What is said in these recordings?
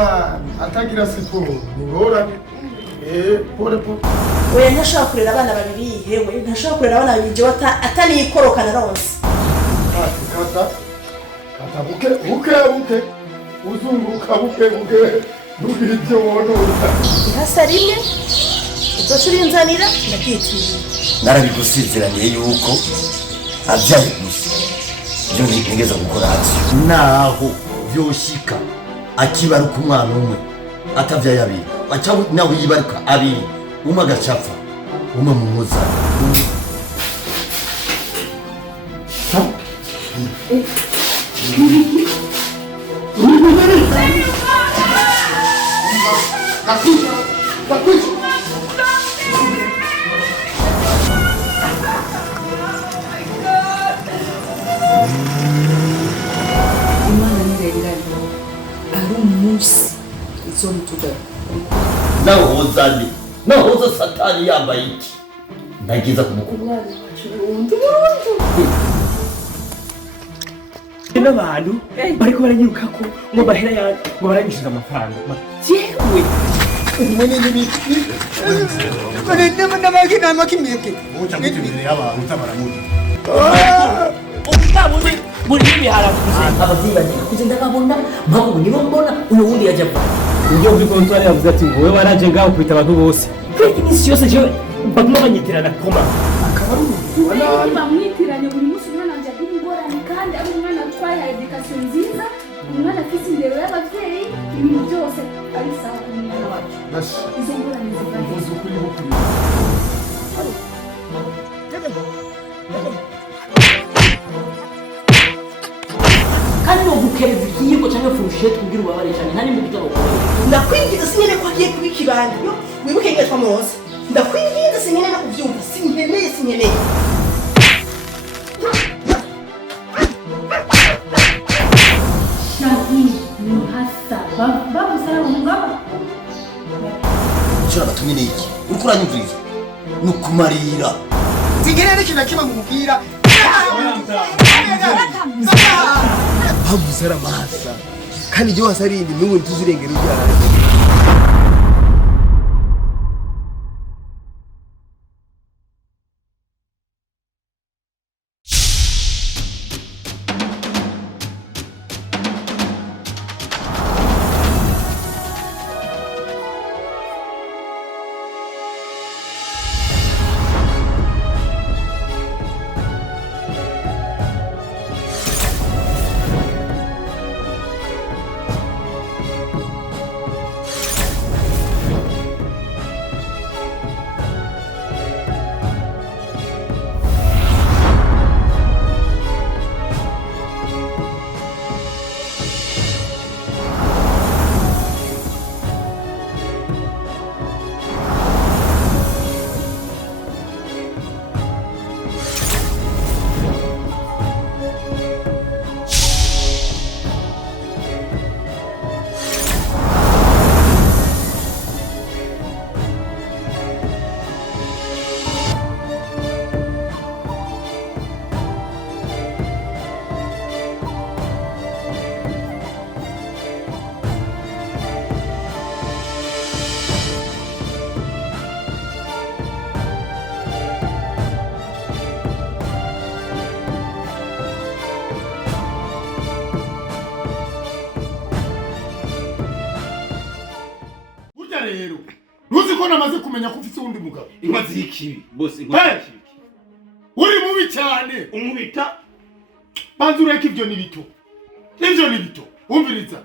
umwana atagira siporo ngorane pole pole oya ntashobora kurera abana babiri yewe ntashobora kurera abana babiri je atanikorokana ronse kata buke uzunguka buke ntugire wono ihasa rimwe uzocurinzanira ndabyitiriye narabigusezeraniye yuko abyaye gusa byo ntigeze gukora hasi naho byoshika akibaruka umwana umwe atavyaye abiri baca nawe yibaruka abiri umwe agacapfa umwe mu muza nawe hoza satani yambaye iki nagiza kumukuru n'abantu bariko baranyiruka ko ngo bahera ya ngo baranyishyuza amafaranga jewe umwe n'ibiki n'amagina kimyeke uca gutibire y'abantu utabaramuje ubutabuzi buri n'ibiharakuze abavyeyi bagira kuze ndababona mpamvu nibo mbona uyu wundi yaje kwa ugiye kuri kontwari yavuze ati wowe waraje ngaho kwita abantu bose kandi iminsi yose jewe baguma banyitirana koma akaba ari umuntu bamwitiranye buri munsi umwana wanjye agira ingorane kandi ari umwana utwaye edikasiyo nziza umwana afite indero y'ababyeyi ibintu byose ari sawa ku mwana wacu izo ngorane ziva ukuri bukuri kandi no gukereza ikiyiko cyangwa furushete kugira ubabare cyane nta nimba bitabo ndakwinjiza sinyene ko agiye kuba ikibandi yo wibuke ngetwa mose ndakwinjiza sinyene no kuvyumva sinkeneye icyo batumye ni iki uriko uranyumviriza ni ukumarira tigere n'ikintu kimwe mu mupira havuze aramasa kandi ibyo wasa ari indi n'ubu ntituzirengera ujyana rero ntuzi ko namaze kumenya ko ufite undi mugabo inkozi y'ikibi bose inkozi y'ikibi uri mubi cyane umubita banza ureke ibyo ni bito umviriza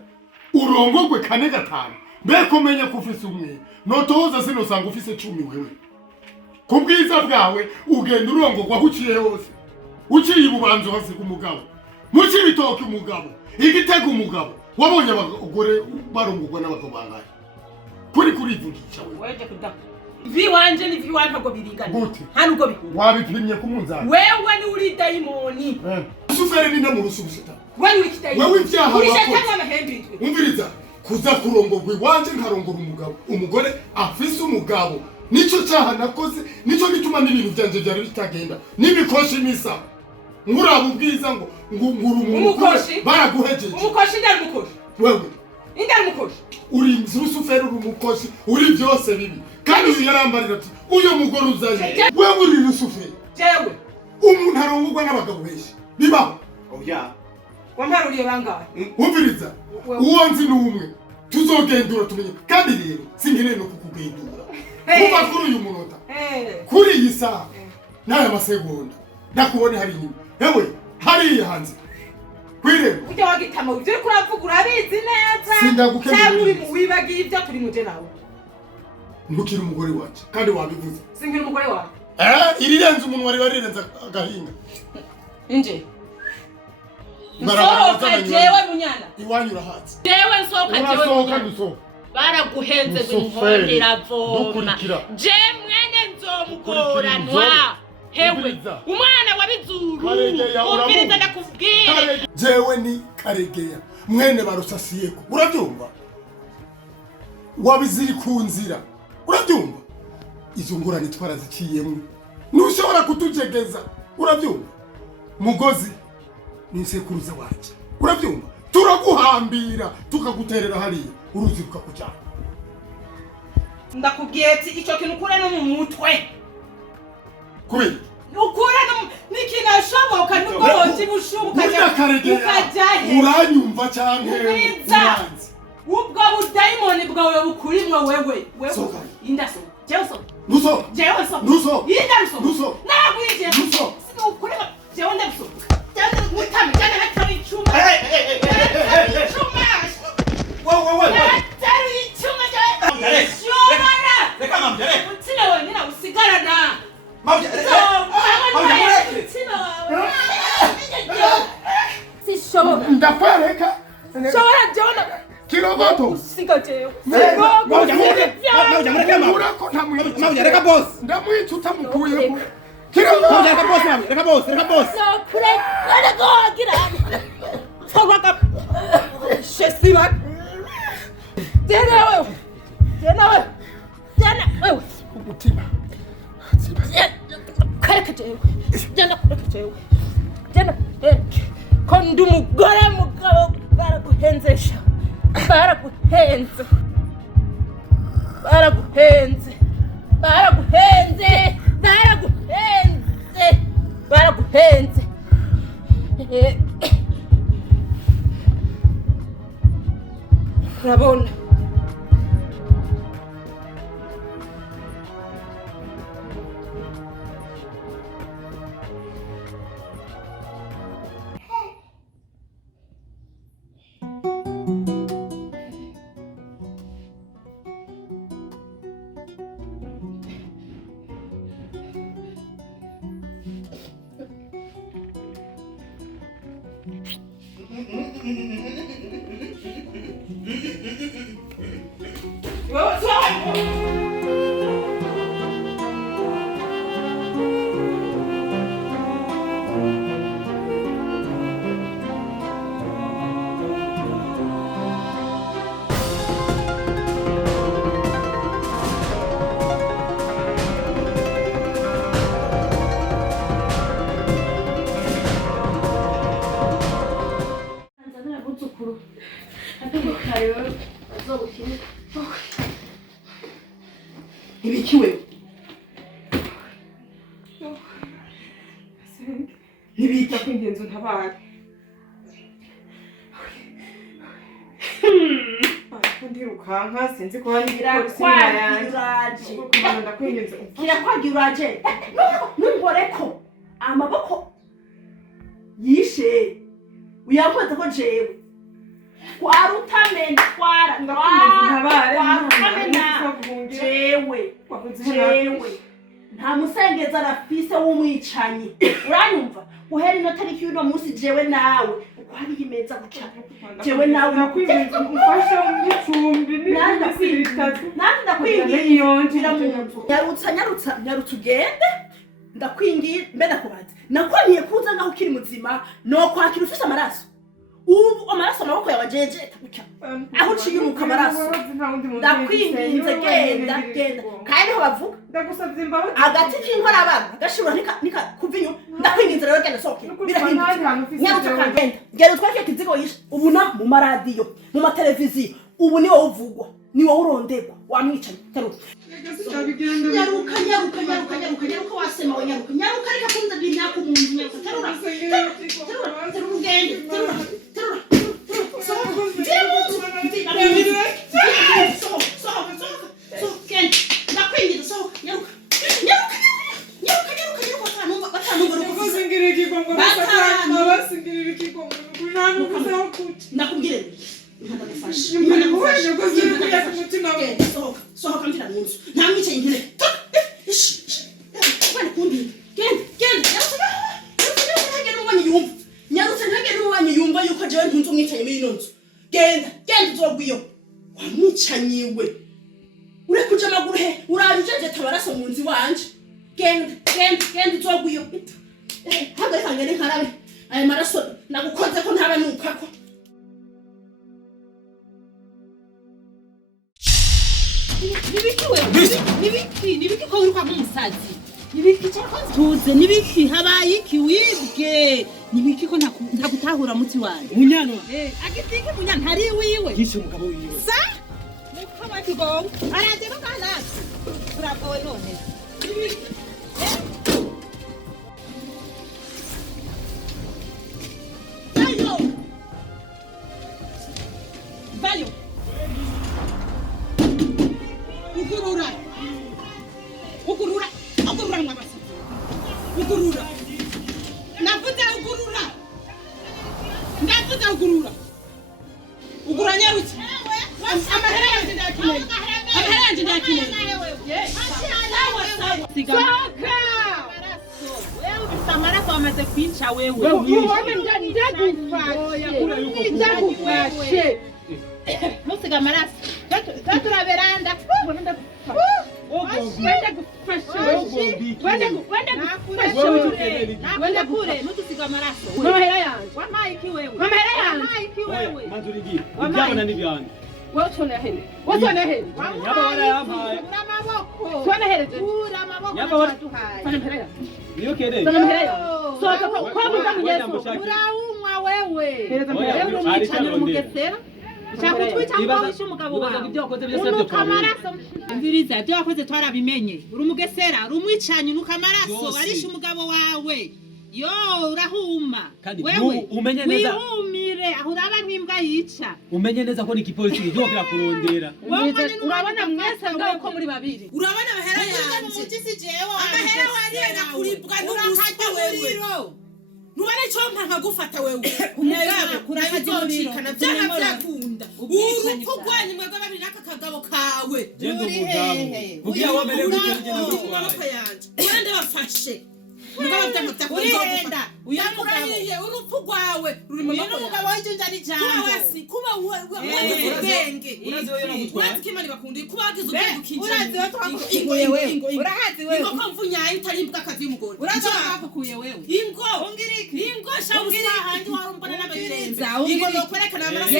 urongogwe 4-5 mbeko menya ko ufite umwe notoza sinosanga ufite 10 wewe ku bwiza bwawe ugenda urongogwa aho uciye hose uciye ibubanza hose ku mugabo muci bitoke umugabo igitego umugabo wabonye abagore barongogwa n'abagabo bangaye kuri ivugisha wewe weje kuda vi wanje ni vi wanje ngo biringana hano uko bikuru wabipimye ku munzani wewe ni uri daimoni sufere ni ndamu rusubishita wewe uri kidaimoni wewe ibyaha uri shetani amahembe umviriza kuza kurongorwa iwanje nkarongora umugabo umugore afise umugabo nico cyaha nakoze nico gituma n'ibintu byanje byari bitagenda nibikoshi misa nguraba ubwiza ngo nguru umukoshi baraguhejeje umukoshi ndari mukoshi wewe indari mukoshi uri Rusufero uri umukozi uri byose bibi kandi uyu yarambarira ati uyu mugore uzaje wewe uri Rusufero jewe umuntu arongurwa n'abagabo benshi bibaho oya wamparuriye bangahe umviriza uwo nzi n'umwe tuzogendura tumenye kandi rero sinkeneye no kukugendura kuva kuri uyu munota kuri iyi saha n'aya masegonda ndakubone hari inyuma ewe hariya hanze kwirembo ujya wagitama ivyo uriko uravuga urabizi neza Sindagukemura. cyangwa uri mu wibagiye ibyo turi muje nawe ntukiri umugore wacu kandi wabivuze singira umugore wawe irirenze umuntu wari warirenze agahinga inje nsohoka jewe munyana iwanyu urahatse jewe nsohoka jewe urasohoka munyana dusohoka baraguhenze Rusufero, binkongera voma dukurikira. je mwene nzomugoranwa hewe Umviriza. umwana wabizuru Karegeya, umviriza uramuzi. ndakubwire jewe ni Karegeya mwene barusasiyeko urabyumva wabiziri ku nzira urabyumva izo ngorane twaraziciyemo ntushobora kutujegeza urabyumva mugozi ni insekuruza wacu urabyumva turaguhambira tukaguterera hariya uruzi rukakujyana ndakubwiye ati icyo kintu ukure no mu mutwe kubera ukure no n'ikinashoboka n'ubworozi bushubuka burya Karegeya ukajyahe uranyumva cyangwa Umviriza. uranzi ubwo budayimoni bwawe bukurimwe wewe Soka. indaso jewe so ntuso jewe so Nuso. indaso Nuso. nagwije Nuso. sinukurima jewe ndaso jewe ndagutama jewe natari icyuma icyuma natari icyuma jewe shobora reka mambya reka umutima wawe nyina usigarana mambya umutima wawe sishobora ndakwereka shobora jewe kirogoto usiga jewe urako ntamwica mambya reka boss ndamwica utamukuyeho mambya kirogoto reka boss mambya reka boss reka boss kure aragogira sogaka shesiba wewe umutima ko ndi umugore mugabo baraguhenzesha baraguhenze baraguhenze baraguhenze baraguhenze baraguhenze urabona ibikiwe ntibita kwingenzi ntabare ndirukanka sinzi ko hari igipolisi inyuma yanjye ndakwingenzi kirakwagira uraje numbore ko amaboko yishe uyakoze ko jewe kwarutamena jewe nta musengeza arafise w'umwicanyi uranyumva guhera ino tariki y'uno munsi jewe nawe uko hari imeza guca jewe nawe nakwingenzi umfashe w'igicumbi ndakwingira mu nzu nyarutsa ugende ndakwingira mbe ndakubaza nakwaniye kuza ngaho ukiri muzima no kwakira ufise amaraso ubu amaraso amaboko yawe ajejeta gutya aho uciye umuka amaraso ndakwinginze genda kandi niho bavuga ndagusabye imbabazi agati k'inkora abantu agashobora nika kuva inyuma ndakwinginze rero genda sohoke birahindutse nyarutsa kagenda genda utwereke ikizigo yishe ubu na mu maradiyo mu mateleviziyo ubu ni wowe uvugwa ni wowe urondegwa wamwicaye taruka nyaruka wasema we nyaruka reka kunza binyako umuntu nyaruka tarura ugende tarura wamwicanyiwe urekuja amaguru he urabijeje tabaraso munzi wanje genda uzogwiyo hagarika ngene nkarabe aya maraso nagukoze ko ntaba nukako nibiki ko wiruka nk'umusazi nibiki cyako tuze nibiki habaye iki wibwe nibiki ko ntakutahura muti wanjye Munyana agitike munyana ntari wiwe yishe umugabo wiwe sa mukabati go araje no kanatsi uragowe none Vayo Ugurura mwabasi ugurura navuze ugura nyarutse amahera yanjye ndakineye soka wewe usamara kwa maze kwica wewe ndagufashe musiga amaraso taturaberanda wenda kure nutusiga amaraso mahera yanjye wamaye iki wewe manzurigi ibyabona n'ibyana wotone hene yaba warayampaye tone hene yaba waraduhaye fana mpera niyo kere fana mpera soka kwa muzamu uraumwa wewe rero mwicanyi mugesera Chakutwita mbawisha umugabo wawe. Unuka amaraso. Nziriza byo wakoze twarabimenye. Uri umugesera, uri umwicanyi unuka amaraso, arisha umugabo wawe. Yo urahuma. Wewe umenye neza. Wihumire aho uraba nk'imbwa yica. Umenye neza ko ni igipolisi cyo kirakurondera. Urabona mwese ngaho ko muri babiri. Urabona abahera yanjye. Amahera wariye nakuribwa n'umuswa wewe. Nubare chompa nkagufata wewe. Umugabo kurahizocikana byakunda. Urupfu rwanyu mwebwe babiri naka kagabo kawe. Genda umugabo. Ugiye wamere gutengena gukora. Urende bafashe. Mugabo byamutaka urenda. Uyamurahiye urupfu rwawe ruri mu maboko. Umugabo w'injanja ni jambo. Kuba wagize ubwenge. Urazi wewe nagutwara. Urazi kimani bakundi kuba wagize ubwenge ukinjira. Urazi wewe twakukuye wewe. Urahazi wewe. Ingo komfunyaye utarimbwa akazi y'umugore. Urazi twakukuye wewe. Ingo. Ingo shabusa handi warumbana n'abagenzi. Ingo no kwerekana amaraso.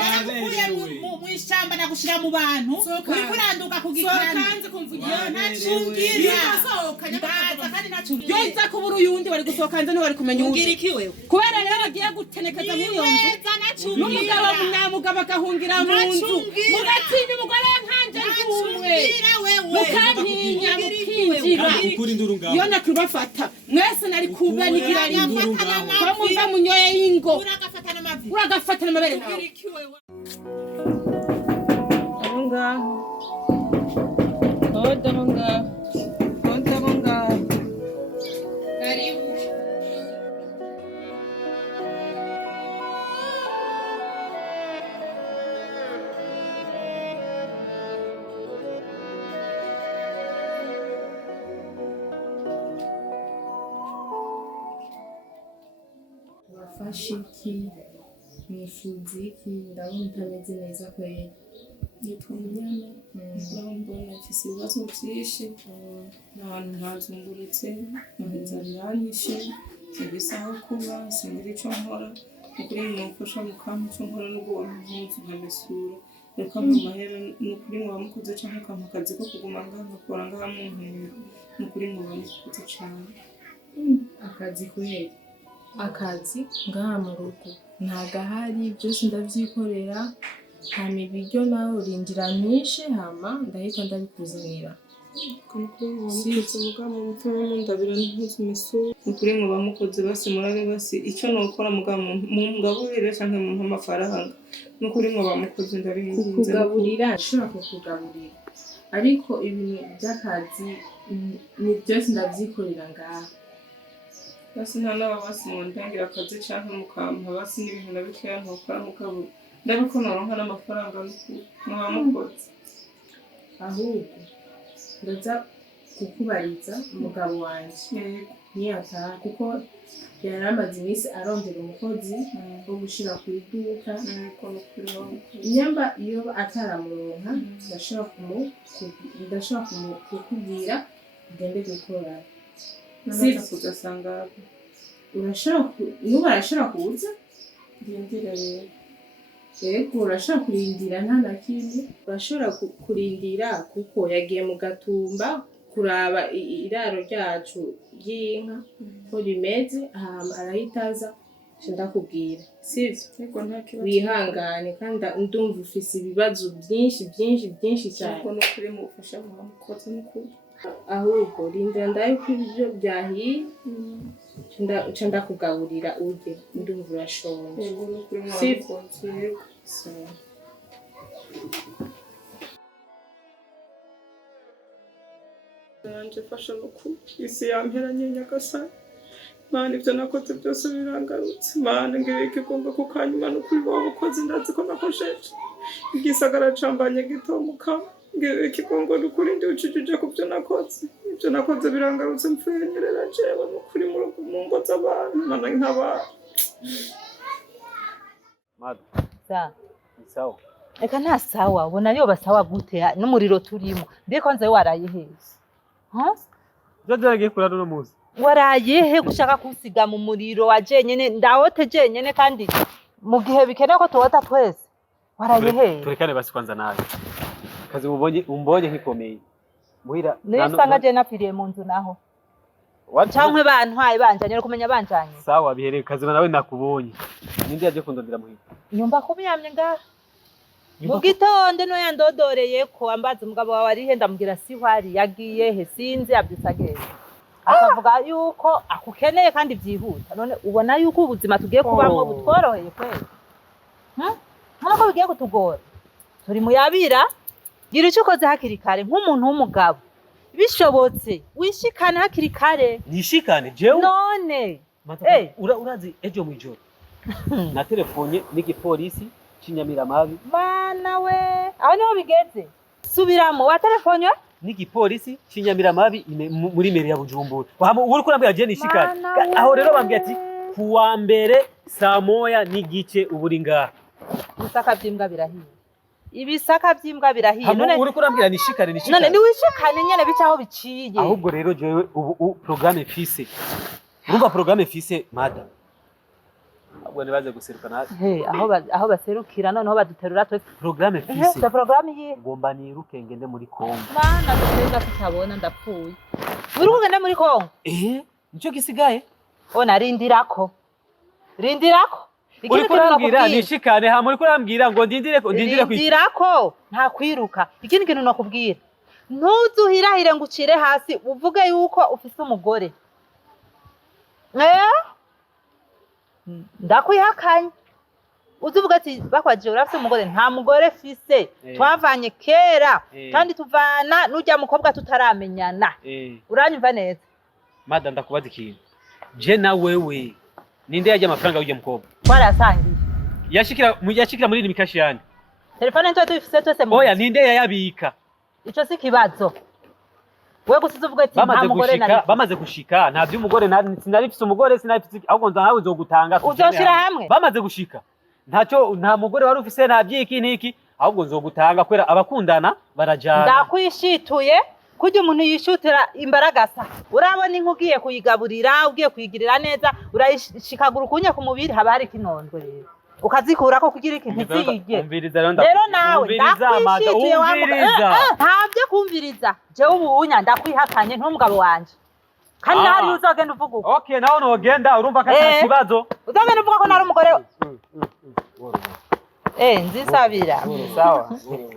Nakukuye mu ishamba nagushira mu bantu. Uri kuranduka kugikana. Sokanze kumvugira. Ntacungira. Soka nyakaza kandi nacungira. Yoza kubura uyundi bari gusoka hanze ntibari kumenya undi. Ngira iki wewe? Kubera rero bagiye gutenekeza mu yombo. N'umugabo munamugabo akahungira mu nzu. Mugatinya umugore nkanje ntumwe. Mukantinya mukinjira. Ukuri nduru ngaho. Yo nakubafata. Mwese nari kubanigira rimwe. Kwa muza munyoye ingo. Uragafatana amabere nawe. Onga. Onga. Karibu. Wafashiki mwifuziki ndabona utameze neza kweli. Nitwa Munyana mbona mfise ibibazo byinshi n'abantu bazungurutse inzara iranyishe sibisaho kuba singira icyo nkora ukuri mwufasha mukampa icyo nkora n'ubwo wampunze nkabisura reka amahera n'ukuri mwamukoze cyangwa akampa akazi ko kuguma ngaha ngakora ngaha mu ntebe n'ukuri mwamukoze cyane. Akazi kweli akazi ngaha mu rugo ntagahari byose ndabyikorera hama ibiryo nawe urindira myinshi hama ndahita ndabikuzanira ndabira ntuzumisu ukuri ngo bamukoze basi murabe basi icyo nokora mugaburire cyangwa mu amafaranga n'ukuri ngo bamukoze ndabinginze kukugaburira nshobora kukugaburira ariko ibintu by'akazi ni byose ndabyikorera ngaha basi nta n'aba basi ngo ndangira akazi cyangwa mukampa basi n'ibintu nabikeya ntokora mukabura ndabiko noronka n'amafaranga mwaba mukoze ahubwo ndaza kukubariza umugabo wanjye niyataha kuko yaramaze iminsi arondera umukozi wo gushira ku iduka nyamba iyo ataramuronka ndashobora kukubwira ugende gukora ugasanga nuba arashobora kuza ndindira rero yego urashobora kurindira nta na kimwe urashobora kurindira kuko yagiye mu gatumba kuraba iraro ryacu ry'inka ko rimeze arahitaza ndakubwira sivyo wihangane kandi ndumva ufise ibibazo byinshi cyane ko no kuri mu ufasha mu mukozi mukuru ahubwo rindira ndayuko ibyo byahiye ndakugaburira urye ndumva urashonje nanje fasha no ku isi yamperanye nyagasani mana ibyo nakoze byose birangarutse mana ngiye ikigomba kukanyuma no kuri wowe ukoze ndazi ko nakosheje igisagara cambanye gitomuka ngiye ikigomba no kuri ndi ucijije ku byo nakoze ibyo nakoze birangarutse mfuye nyerera jewe no kuri mu ngo z'abantu mana nk'abana Madu. Sa. Sawa. Eka nta sawa, ubona yo basawa gute n'umuriro turimo. Ndiko nze waraye heza. Jaje kurara no muzi. Waraye he gushaka kusiga mu muriro waje nyene ndawote je nyene kandi mu gihe bikene ko tuwata twese. Waraye he? Turekane basi kwanza nawe. Kazi umbonye nkikomeye. Muhira nisanga je napfiriye mu nzu naho. Cankwe bantwaye banjanye kumenya banjanye. Sawa bihereye kazi nawe nakubonye. Nindi yaje kundondera muhira. Nyumba kubiyamye nga. Mu gitondo no yandodoreye ko ambaza umugabo wawe ari he ndamugira si hwari yagiye he sinzi abyusageze. Akavuga yuko akukeneye kandi byihuta. None ubona yuko ubuzima tugiye kubamwe butworoheye kweli. Nako bigiye kutugora. Turi mu yabira gira icyo ukoze hakiri kare nk'umuntu w'umugabo. Bishobotse wishikane hakiri kare. Nishikane jewe? None. Urazi ejo mwijoro. Na telefone n'igipolisi Kinyamiramabi. Mana we, aho niho bigeze. Subiramo wa telefone n'igipolisi Kinyamiramabi muri meri ya Bujumbura. Uri kurambira je nishikane. Aho rero bambye ati kuwa mbere saa moya n'igice uburi ngaha. Ibisaka by'imbwa birahiye. Ibisaka by'imbwa birahiye. None uri kurambira nishikane. None ni wishikane nyene bicaho biciye. Ahubwo rero jewe ubu programme fise. Urumva programme fise mada. Ahubwo nibaze guseruka nawe. Aho baserukira noneho baduterura twese. Programme fise. Sa programme yi. Ngomba niruke ngende muri Kongo. Mana ndagenda kutabona ndapfuye. Uri kugenda muri Kongo? Nico gisigaye. Ona rindirako. Uri kurambwira nishikane ha muri kurambwira ngo ndindire ndirako nta kwiruka. Ikindi kintu nakubwira. Ntuzuhirahire ngo ucire hasi uvuge yuko ufise umugore. Ndakwihakanye. Uzuvuga ati bakwaje urafite umugore nta mugore fise. Twavanye kera kandi tuvana nujya mukobwa tutaramenyana. Uranyumva neza? Mada ndakubaza ikintu. Je na wewe ninde yaje amafaranga y'ujye mukobwa? Twarasangiye. Yashikira muri nimikashi yandi. Telefone nto tufise twese mu. Oya ninde yayabika? Ico si kibazo. Wewe gusize uvuga ati nta mugore nari. Bamaze gushika nta by'umugore sinari mfise umugore sinafise ahubwo nza nawe uzogutanga. Uzoshira hamwe. Bamaze gushika. Nta mugore wari ufise nta byiki niki ahubwo nzogutanga kwera abakundana barajana. Ndakwishituye kujya umuntu yishutira imbaragasa. Urabona inkugiye kuyigaburira ugiye kuyigirira neza urayishikagura kunya ku mubiri haba hari kinondwe rero. Ukazikura ko kugira iki ntiziyige. Rero nawe ndakwishituye ntabyo kumviriza. Jewe ubunya ndakwihakanye n'umugabo wanje. Kandi nari uzogenda uvuga uko. Okay naho nogenda urumva ko nta kibazo. Uzogenda uvuga ko nari umugore. nzisabira. Sawa.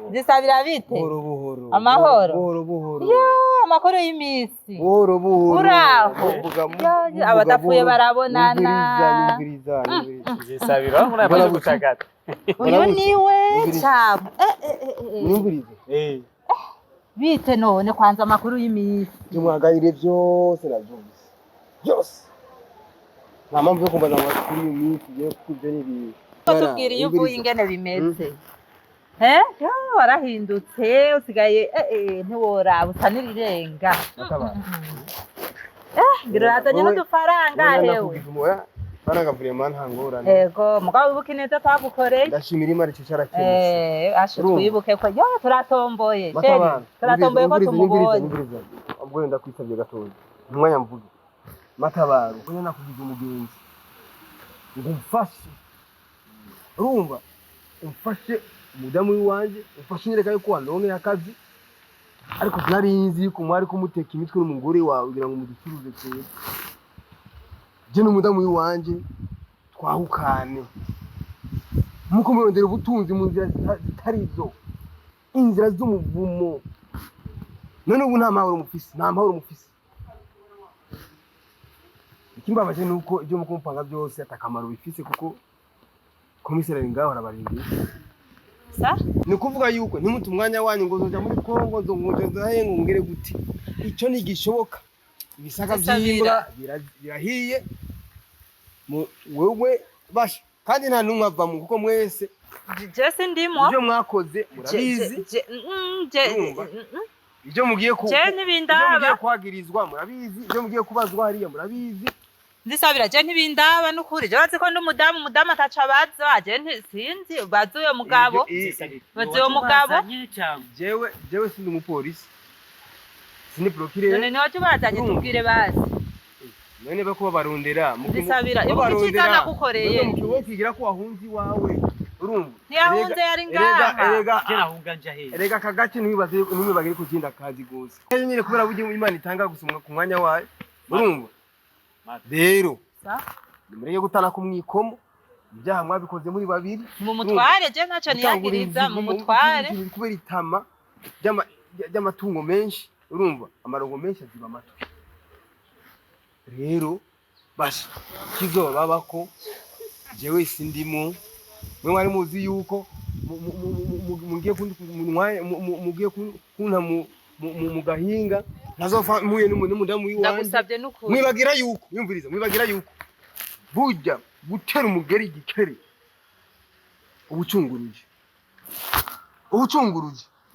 Nzisabira bite? Buhoro. Amahoro. Buhoro. Ya, amakuru y'imisi. Buhoro. Uraho. Abadapfuye barabonana. Nzisabira murabona gutagata. Uyu niwe cyabo. Nyumvirize. Bite none kwanza amakuru y'imisi. Tumwagayire byose nabyumvise. Byose. Nta mpamvu yo kumbaza amakuru y'imisi yo kubyo n'ibintu. Tubwire iyo uvuye ingene bimeze. Warahindutse usigaye ntiworaba usa n'irirenga. Girazanye n'udufaranga hewe. Faranga vraiment ntangorane. Ego mugabo ubuke neza twagukoreye. Ndashimira Imana cicara cyose. Ashe twibuke ko yo turatomboye. Turatomboye ko tumubonye. Ubwo ndakwisabye gatoya. Umwanya mvuge. Matabaro kuko nakugize umugenzi. Ngumfashe. Urumva? Umfashe umudamu w'iwanje, umfashe nyereka yuko wanonke akazi. Ariko sinarinzi ko mwari kumuteka imitwe n'umugore wawe kugira ngo muducuruze cyane. Je n'umudamu w'iwanje twahukane. Muko murondera ubutunzi mu nzira zitari zo. Inzira z'umuvumo. None ubu nta mahoro mufise. Ikimbabaje nuko ibyo mukumpanga byose atakamaro bifise kuko komiseri ngaho arabarindiye. Ni kuvuga yuko ntimutu umwanya wanyu ngo zoja muri Kongo nzozahe ngo ngere guti. Icyo ntigishoboka. Ibisaka by'imbwa birahiye. Wewe basha kandi nta numwe avamo kuko mwese Jesse ndimo ibyo mwakoze murabizi. Ibyo mugiye kwagirizwa murabizi. Ibyo mugiye kubazwa hariya murabizi. Ndisabira je ntibindaba n'ukuri je bazi ko ndumudamu ataca baza je sinzi bazi uyo mugabo jewe sindi umupolisi sindi procureur none niwe tubazanye tubwire bazi none bako barondera Ndisabira iyo kicana gukoreye mukiwo kigira ko wahunzi wawe urumva ntiyahunze yari ngaha je nahunga nja he erega kagace ntimwibagire kuzinda kazi gose nyine kubera buje Imana itanga gusumwa ku mwanya wawe urumva rero nimureye gutana ku mwikomo ibyaha mwabikoze muri babiri mu mutware je ntacyo niyagiriza mu mutware kubera itama ry'amatungo menshi urumva amarongo menshi aziba amatwi rero basha kizobabako jewe sindimo mwe mwari muzi yuko mugiye kunta mu gahinga nazofa muye n'umudamu w'iwanje ndagusabye n'ukuri mwibagira yuko burya gutera umugeri igikeri ubucunguruje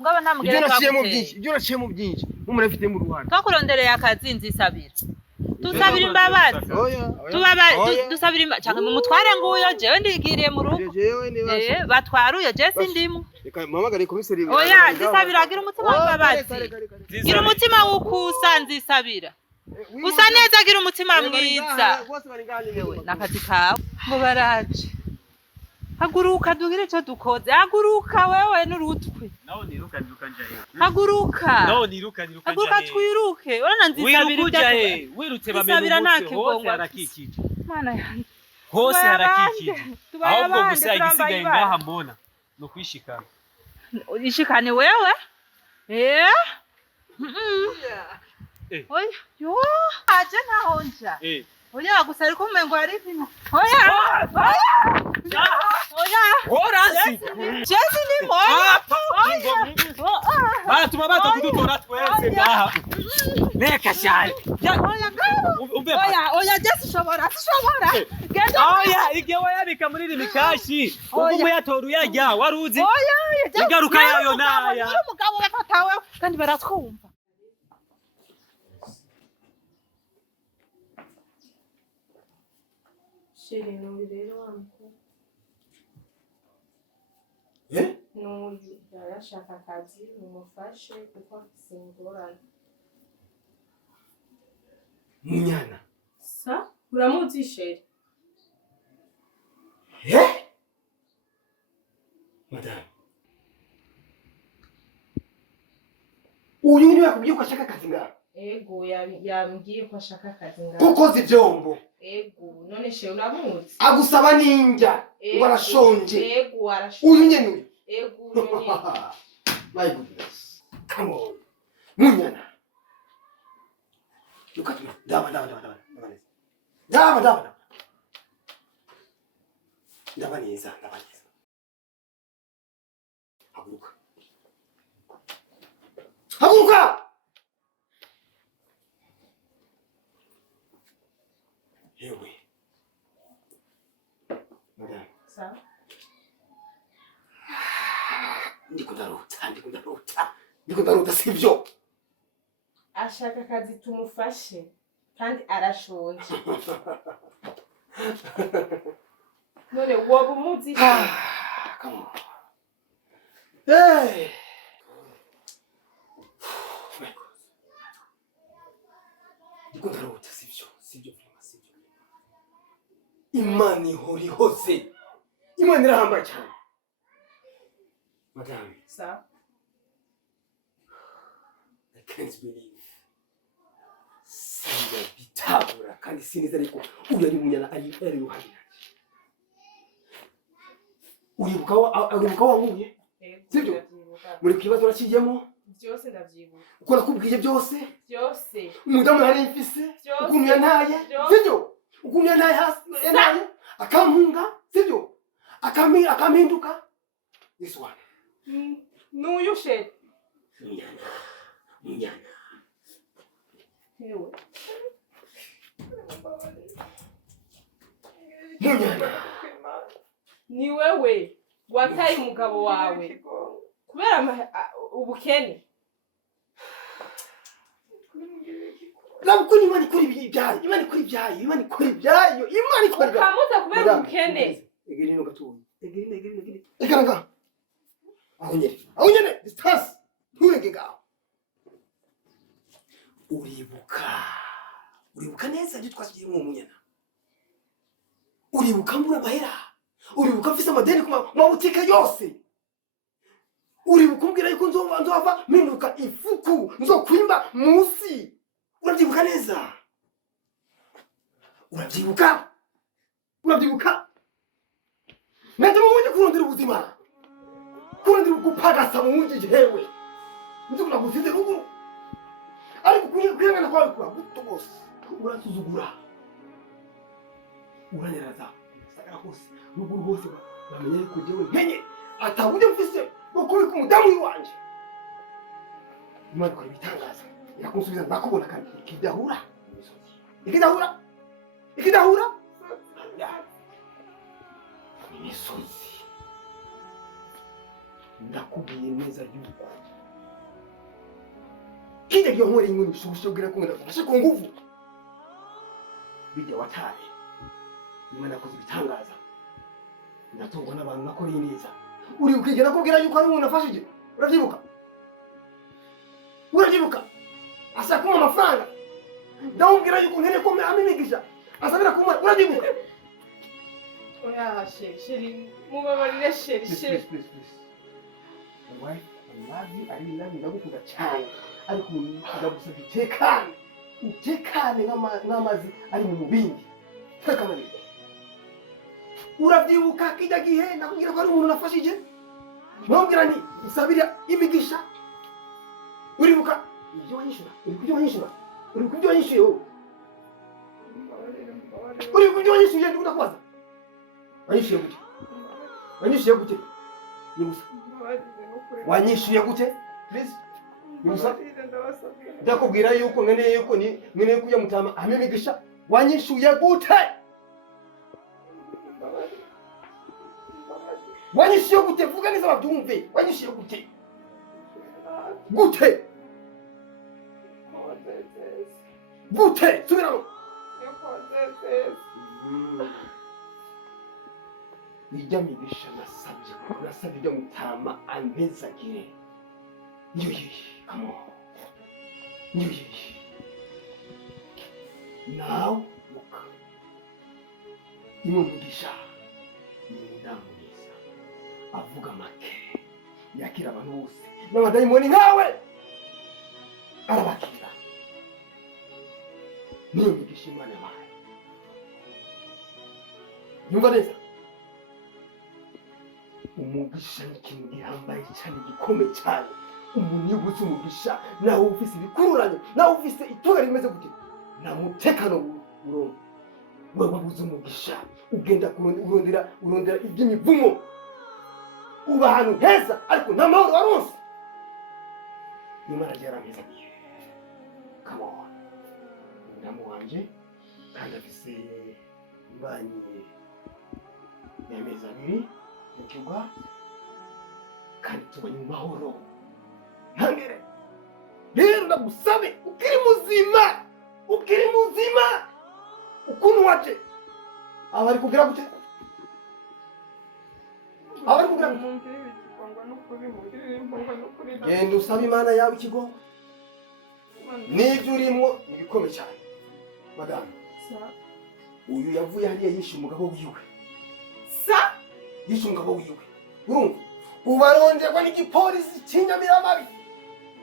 ngaba nta mugeri twaguteye ibyo naciyemo byinshi mumurafite mu ruhande twakurondereye akazi Nzisabira tusabira imbabazi dusabira cyangwa mu mutware nguyo jewe ndigiriye mu rugo batwaruye je sindimo reka mamagare komiseri oya Nzisabira agira umutima w'imbabazi gira umutima w'ukusa Nzisabira gusa neza agira umutima mwiza nakazi kawe ngo baraje haguruka dugire cyo dukoze haguruka wewe n'urutwe nawo niruka nja he haguruka twiruke urana Nzisabira ibyo wirutse bamenye hose harakikije mana yanjye hose harakikije ahubwo gusa igisigaye ngaha mbona no kwishikana ishikane wewe oya yo aje ntahonja oya gusa ariko umengo ari vino oya Horansi Jesse ni moya batuma baza kudutora twese ngaha neka cyane oya Jesse shobora oya igihe wayabika muri rimikashi uko yatora uyajya waruzi igaruka yayo naya umugabo bafatawe kandi baratwumva Sheri n'uyu rero wamukuru n'uyu yarashaka akazi mumufashe kuko afise ingorane. Munyana uramuzi Sheri? Madame uyu ni wakubwiye ko ashaka akazi ngaha Ego yambwiye ko ashaka akazi ngaho. Kuko zivyombo. Ego none she uramuzi. Agusaba ninja. Warashonje. Ego arashonje. Uyu nyene. Ego nyene. My goodness. Come on. Munyana. Look at me. Daba. Daba neza. Haguruka. Yewe. Madame. Sawa. Ndiko ndarota sivyo. Ashaka akazi tumufashe kandi arashonje. None woba umuzi? Come on. Hey. Ndiko ndarota sivyo. Imani ihora hose. Imani irahamba cyane. Madame. Sawa. I can't believe. Singa bitabura kandi siniza ariko uyu ari Munyana ari ruhari. Uribuka wanguye? Sibyo? Muri kibazo rakijyemo? Byose ndavyibuka. Uko nakubwiye byose? Byose. Umudamu yari mfise? Ukuntu yantaye? Sibyo? Ukuntu yantaye hasi? Yantaye? Akampunga? Sibyo? Akampinduka? This one. N'uyu she. Munyana. Ewe. Munyana. Ni wewe wataye umugabo wawe kubera ubukene. Nabukuni Imana ikora ibyayo. Ukamuta kubera ubukene. Egeri no gatuye. Egeri. Ekaranga. Aho nyene. Distance. Nturege gaho. Uribuka neza ibyo twasigiye mu Munyana. Uribuka mbura amahera. Uribuka mfise amadeni ku mabutike yose. Uribuka umbwira yuko nzova mpinduka ifuku nzokwimba munsi. Urabyibuka neza? Urabyibuka? Nende mubonye kurondera ubuzima. Kurondera gupagasa mu wundi hewe. Ndikuna gusize rugo. Ariko kwihangana kwawe kwa guto bose. Uratuzugura. Uranyaraza. Sagara hose. N'ubwo bose bamenye yuko jewe nkenye. Ataburyo mfise bwo kubika umudamu wanje. Imana ikora ibitangaza. Irakunsubiza ndakubona kandi ikidahura. Imisozi. Ndakubwiye neza yuko kija gihomora inkuru bishobora ko ndafashe ku nguvu. Bijya wataye. Imana nakoze ibitangaza. Ndatungwa n'abantu nakoreye neza. Uri ukigera kubwira yuko ari umuntu afashije. Urabyibuka? Asa kuma amafaranga. Ndamubwira yuko nkene ko Mugisha. Asabira kuma urabyibuka? Oya sheri. Mubabarire sheri. Please. Why? I love you. I really love you. Ndagukunda cyane. Ariko ndagusaba utekane nk'amazi ari mu mubindi. Tekana neza. Urabyibuka kijya gihe nakubwira ko ari umuntu nafashije? Mwambwira nti usabira imigisha. Uribuka? Ibyo wanyishura. Uri kubyo wanyishuye wowe. Uri kubyo wanyishuye ndi kudakubaza. Wanyishuye gute? Nibusa. Wanyishuye gute? Please. Nibusa. Ndakubwira yuko nkeneye kujya mutama imigisha. Wanyishuye gute? Wanyishuye gute? Vuga neza babyumve. Wanyishuye gute? Gute? Subiramo. Ijya migisha nasabye ijya mutama ampezagire. Come on. Now look. Mugisha ni umudamu mwiza. Avuga make. Yakira abantu bose. N'abadayimoni nkawe. Arabakira. Imana yabahaye. Nyumva neza. Umugisha ni ikintu gihambaye cyane gikomeye cyane. Umuntu iyo ubuze umugisha nawe ufise ibikururanye, nawe ufise itunga rimeze gute, nta mutekano uronka. Wewe wabuze umugisha ugenda urondera iby'imivumo, uba ahantu heza ariko nta mahoro waronse. Imana yarampezagiye. Come on. Umudamu wanje kandi afise imbanyi y'amezi abiri mu kibuga kandi tubanye mu mahoro. Ntangere rero ndagusabe ukiri muzima ukuntu waje abari kugira gute genda usaba Imana yawe ikigo n'ibyo urimo nibikomeye cyane. Madamu uyu yavuye hariya yishe umugabo wiwe, yishe umugabo wiwe, urumva ubaronderwa n'igipolisi cy'inyamiramabi.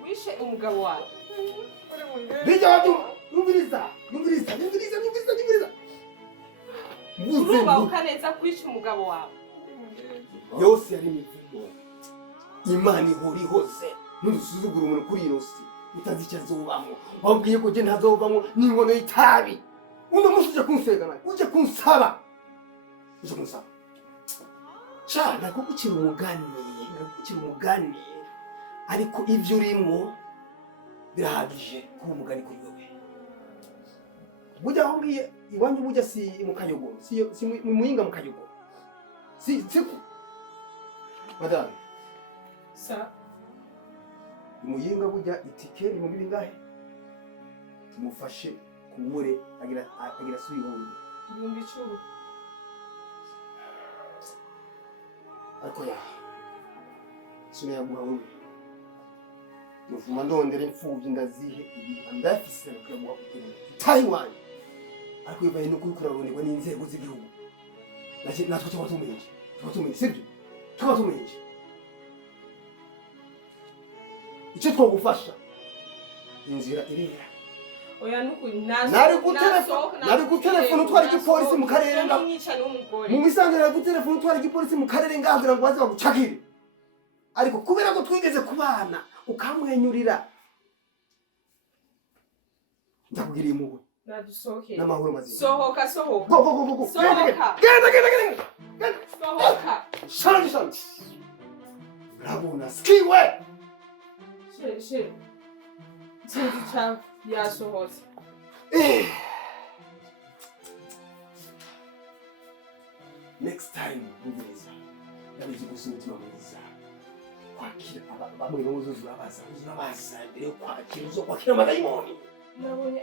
Wishe umugabo wawe bijya wabyumva. Yumviriza urumva ukaneza kwisha umugabo wawe. yose yari imivumo. Imana ihora ihose. Ntusuzugura umuntu kuri ino si utazi icyo azobamo. Wabwiye ko je ntazobamo n'inkono y'itabi. Uno musi uje kunsegana, uje kunsaba cyane ko ukiri umugani ariko ibyo urimo birahagije kuba umugani kuri wewe. Bujya wabwiye iwanyu bujya si mu Kayogoro, si mu Muyinga mu Kayogoro, si madame Muyinga bujya itike ni mu bingahe? Tumufashe kumure agira subiye mu 10,000. ariko ya sine yaguha wewe mufuma ndondera imfubyi ndazihe ndafise kuyamuha kugira Taiwan ariko ibaye no kurikuranirwa n'inzego z'igihugu natwe twatumenye sibyo twatumenye icyo twagufasha inzira irira. Oya nukuri nari gutelefona utwara igipolisi mu karere nga mu misangire nari gutelefona utwara igipolisi mu karere ngagira ngo baze bagucakire, ariko kubera ko twigeze kubana ukamwenyurira ndakugiriye impuhwe n'amahoro mazima. Sohoka genda sohoka shana urabona skiwe sinzi cyane yasohotse. Next time nguriza ndabizi gusubiza mwiza kwakira bamwe n'uzurabaza mbere yo kwakira uzokwakira amadayimoni. Nabonye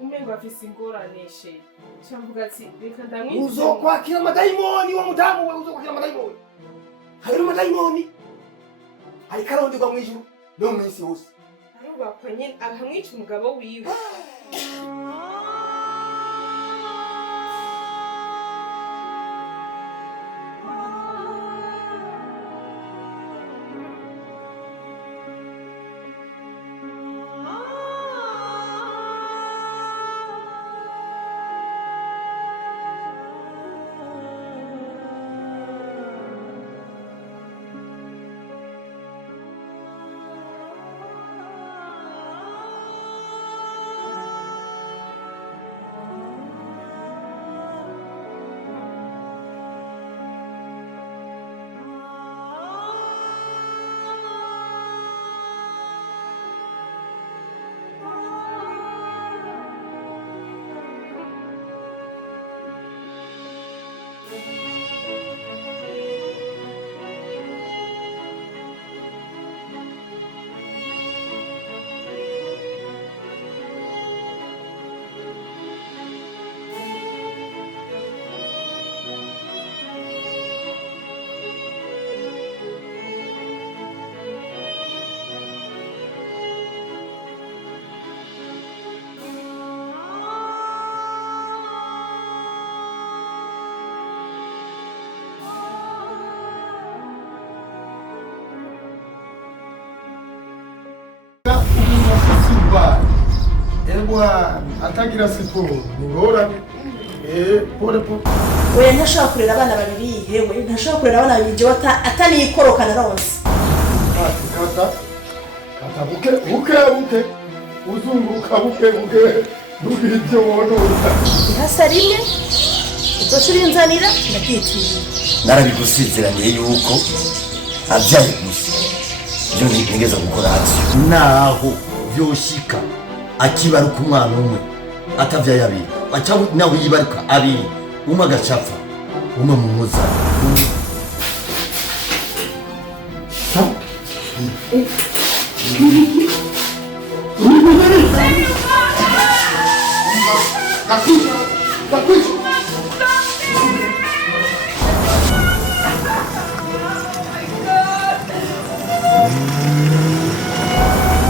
umengo afise ingoranishe cyamvuga ati reka ndamwiza uzokwakira amadayimoni wa mudamu we uzokwakira amadayimoni. Hari amadayimoni hari karondirwa mu ijuru no mu isi hose arubakwa nyine akamwica umugabo wiwe. bwana atagira siporo ni ngorane. Pole pole. Oya ntashobora kurera abana babiri hewe ntashobora kurera abana babiri jewe ataniyikorokana ronse. Kata buke uzunguruka buke n'ubwibyo wonora. Ihasa rimwe uzocurinzanira ndakwitiriye. Narabigusezeraniye yuko abyaye gusa byo ntigeze gukora hasi naho byoshika akibaruka umwana umwe atavyaye abiri baca nawe yibaruka abiri umwe agacapfa umwe mu muza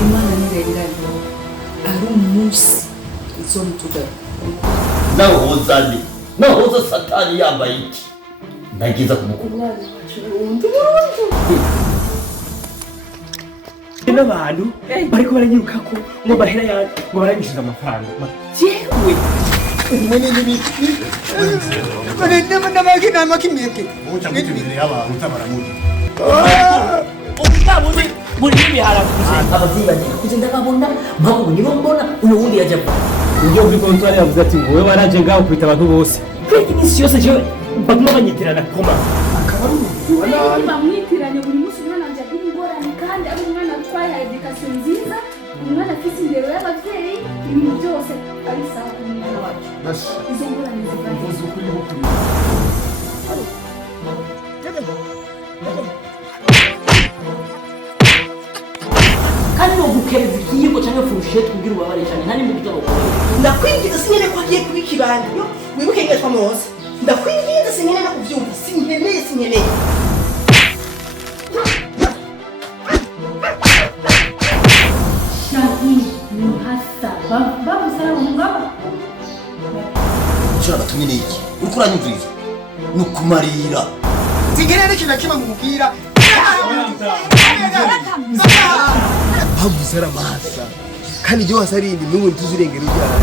Imana nirenganya ari umunsi izomutuga nawe hoza satani yambaye iki nagiza kumukura n'abantu bariko baranyiruka ko ngo bahera yanjye ngo baranyishyuza amafaranga jewe abavyeyi bagira kuze ndababona mpamvu nibo mbona uyu wundi yaje apfa iyo kuri kontwari yavuze ati ngo wowe waraje ngaho kwita abantu bose kandi iminsi yose jewe baguma banyitirana koma bamwitiranye buri munsi umwana wanjye agira ingorane kandi ari umwana utwaye edikasiyo nziza umwana afite indero y'ababyeyi ibintu byose ari sawa ku mwana wacu izo ngorane ziva kandi no gukereza ikiyiko cyangwa furushete kugira ubabare cyane nta n'imbuto bakora. Ndakwingiza sinyene ko agiye kuba ikibandi yo wibuke ngetwa mwoza. Ndakwingiza sinyene no kuvyumva sinkeneye. shahi muhasa babusara umugaba icyo nabatumye ni iki uriko uranyumviriza ni ukumarira Tigere n'ikintu kimwe mubwira babuze aramahasa kandi ibyo wasarindi n'ubu ntituzirengera ibyaha